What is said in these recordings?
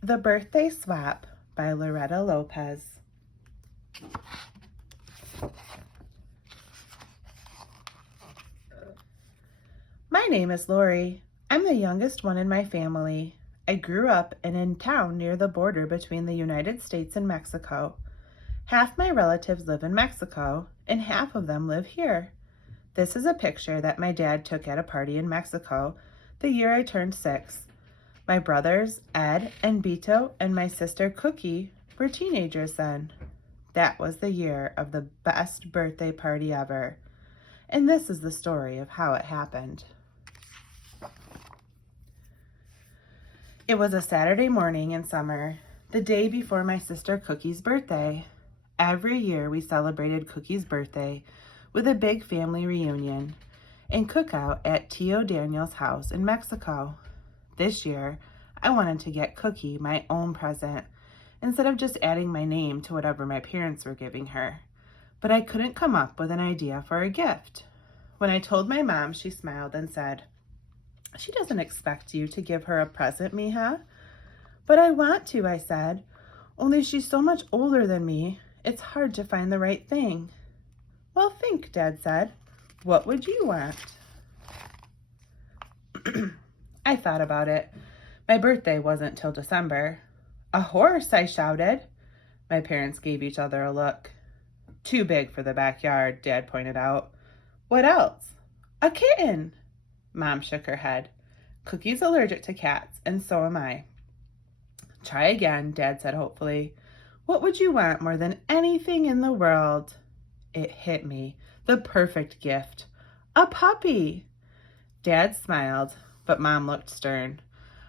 The Birthday Swap by Loretta Lopez. My name is Lori. I'm the youngest one in my family. I grew up in a town near the border between the United States and Mexico. Half my relatives live in Mexico, and half of them live here. This is a picture that my dad took at a party in Mexico the year I turned 6. My brothers, Ed and Beto, and my sister Cookie were teenagers then. That was the year of the best birthday party ever. And this is the story of how it happened. It was a Saturday morning in summer, the day before my sister Cookie's birthday. Every year we celebrated Cookie's birthday with a big family reunion and cookout at Tio Daniel's house in Mexico. This year, I wanted to get Cookie my own present instead of just adding my name to whatever my parents were giving her. But I couldn't come up with an idea for a gift. When I told my mom, she smiled and said, "She doesn't expect you to give her a present, mija." "But I want to," I said. "Only she's so much older than me, it's hard to find the right thing." "Well, think," Dad said. "What would you want?" I thought about it. My birthday wasn't till December. "A horse," I shouted. My parents gave each other a look. "Too big for the backyard," Dad pointed out. "What else?" "A kitten." Mom shook her head. "Cookie's allergic to cats, and so am I." "Try again," Dad said hopefully. "What would you want more than anything in the world?" It hit me. The perfect gift. A puppy. Dad smiled, but Mom looked stern.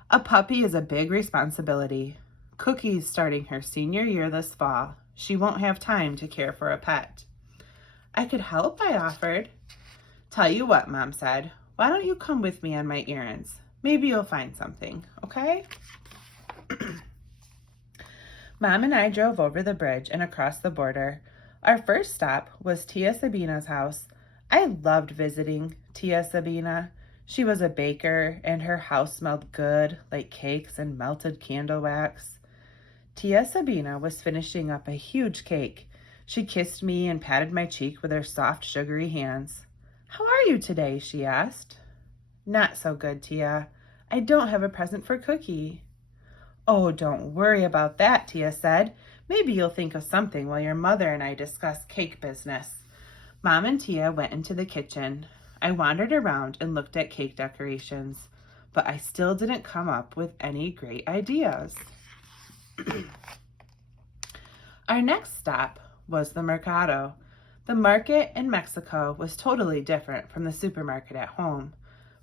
"A puppy is a big responsibility. Cookie's starting her senior year this fall. She won't have time to care for a pet." "I could help," I offered. "Tell you what," Mom said. "Why don't you come with me on my errands? Maybe you'll find something, okay?" Mom and I drove over the bridge and across the border. Our first stop was Tia Sabina's house. I loved visiting Tia Sabina. She was a baker, and her house smelled good, like cakes and melted candle wax. Tia Sabina was finishing up a huge cake. She kissed me and patted my cheek with her soft, sugary hands. "How are you today?" she asked. "Not so good, Tia. I don't have a present for Cookie." "Oh, don't worry about that," Tia said. "Maybe you'll think of something while your mother and I discuss cake business." Mom and Tia went into the kitchen. I wandered around and looked at cake decorations, but I still didn't come up with any great ideas. Our next stop was the Mercado. The market in Mexico was totally different from the supermarket at home.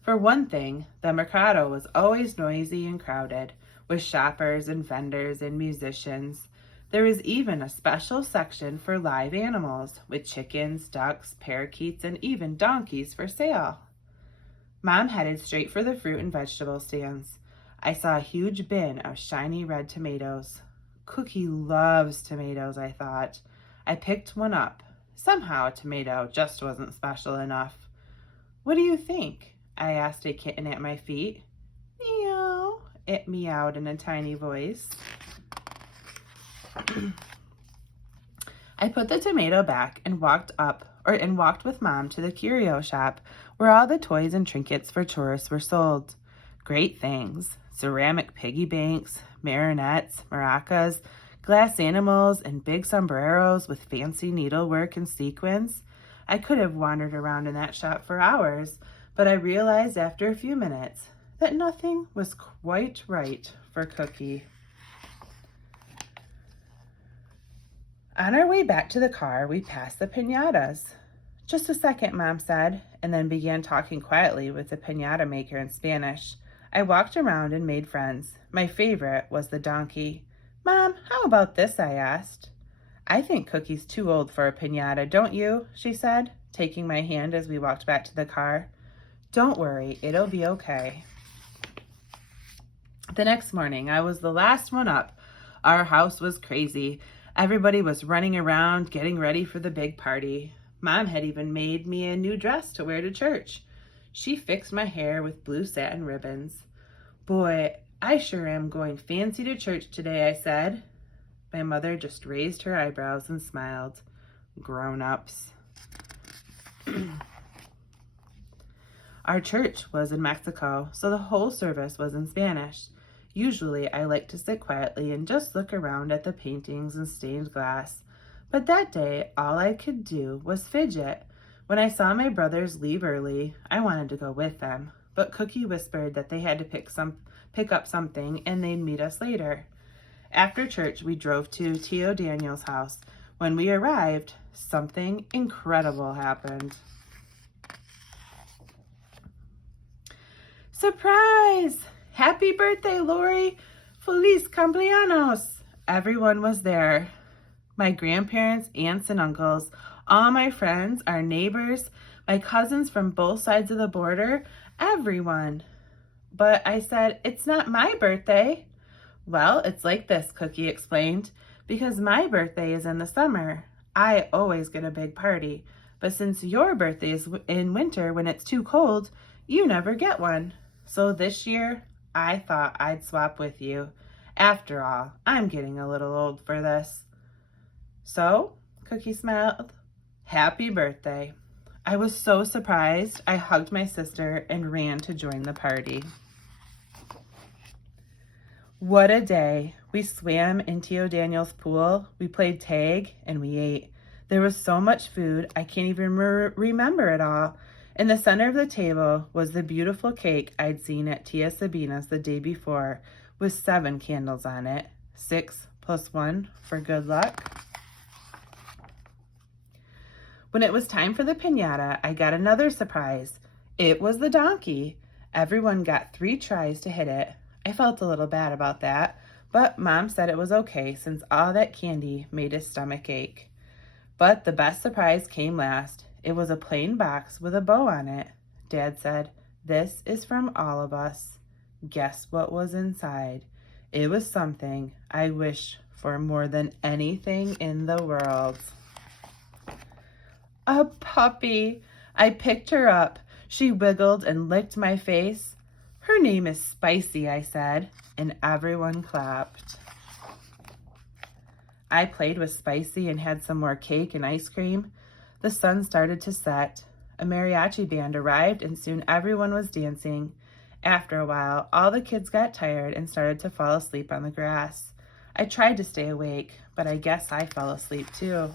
For one thing, the Mercado was always noisy and crowded, with shoppers and vendors and musicians. There was even a special section for live animals, with chickens, ducks, parakeets, and even donkeys for sale. Mom headed straight for the fruit and vegetable stands. I saw a huge bin of shiny red tomatoes. Cookie loves tomatoes, I thought. I picked one up. Somehow a tomato just wasn't special enough. "What do you think?" I asked a kitten at my feet. "Meow," it meowed in a tiny voice. I put the tomato back and walked with Mom to the curio shop where all the toys and trinkets for tourists were sold. Great things: ceramic piggy banks, marionettes, maracas, glass animals, and big sombreros with fancy needlework and sequins. I could have wandered around in that shop for hours, but I realized after a few minutes that nothing was quite right for Cookie. On our way back to the car, we passed the pinatas. "Just a second," Mom said, and then began talking quietly with the pinata maker in Spanish. I walked around and made friends. My favorite was the donkey. "Mom, how about this?" I asked. "I think Cookie's too old for a pinata, don't you?" she said, taking my hand as we walked back to the car. "Don't worry, it'll be okay." The next morning, I was the last one up. Our house was crazy. Everybody was running around, getting ready for the big party. Mom had even made me a new dress to wear to church. She fixed my hair with blue satin ribbons. Boy, I sure am going fancy to church today, I said. My mother just raised her eyebrows and smiled. Grown-ups. Our church was in Mexico, so the whole service was in Spanish. Usually, I like to sit quietly and just look around at the paintings and stained glass. But that day, all I could do was fidget. When I saw my brothers leave early, I wanted to go with them. But Cookie whispered that they had to pick up something and they'd meet us later. After church, we drove to Tio Daniel's house. When we arrived, something incredible happened. Surprise! Happy birthday, Lori! Feliz cumpleaños! Everyone was there. My grandparents, aunts, and uncles, all my friends, our neighbors, my cousins from both sides of the border, everyone. But I said, it's not my birthday. Well, it's like this, Cookie explained. Because my birthday is in the summer, I always get a big party. But since your birthday is in winter when it's too cold, you never get one. So this year, I thought I'd swap with you. After all, I'm getting a little old for this. So, Cookie smiled. Happy birthday. I was so surprised, I hugged my sister and ran to join the party. What a day. We swam in Tio Daniel's pool, we played tag, and we ate. There was so much food, I can't even remember it all. In the center of the table was the beautiful cake I'd seen at Tia Sabina's the day before, with 7 candles on it. 6 plus 1 for good luck. When it was time for the piñata, I got another surprise. It was the donkey. Everyone got 3 tries to hit it. I felt a little bad about that, but Mom said it was okay since all that candy made his stomach ache. But the best surprise came last. It was a plain box with a bow on it. Dad said, "This is from all of us." Guess what was inside? It was something I wish for more than anything in the world. A puppy. I picked her up. She wiggled and licked my face. Her name is Spicy, I said, and everyone clapped. I played with Spicy and had some more cake and ice cream. The sun started to set. A mariachi band arrived and soon everyone was dancing. After a while, all the kids got tired and started to fall asleep on the grass. I tried to stay awake, but I guess I fell asleep too.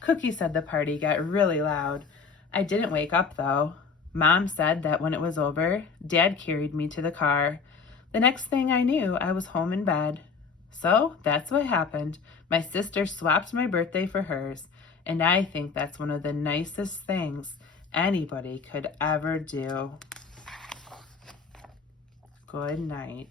Cookie said the party got really loud. I didn't wake up though. Mom said that when it was over, Dad carried me to the car. The next thing I knew, I was home in bed. So that's what happened. My sister swapped my birthday for hers, and I think that's one of the nicest things anybody could ever do. Good night.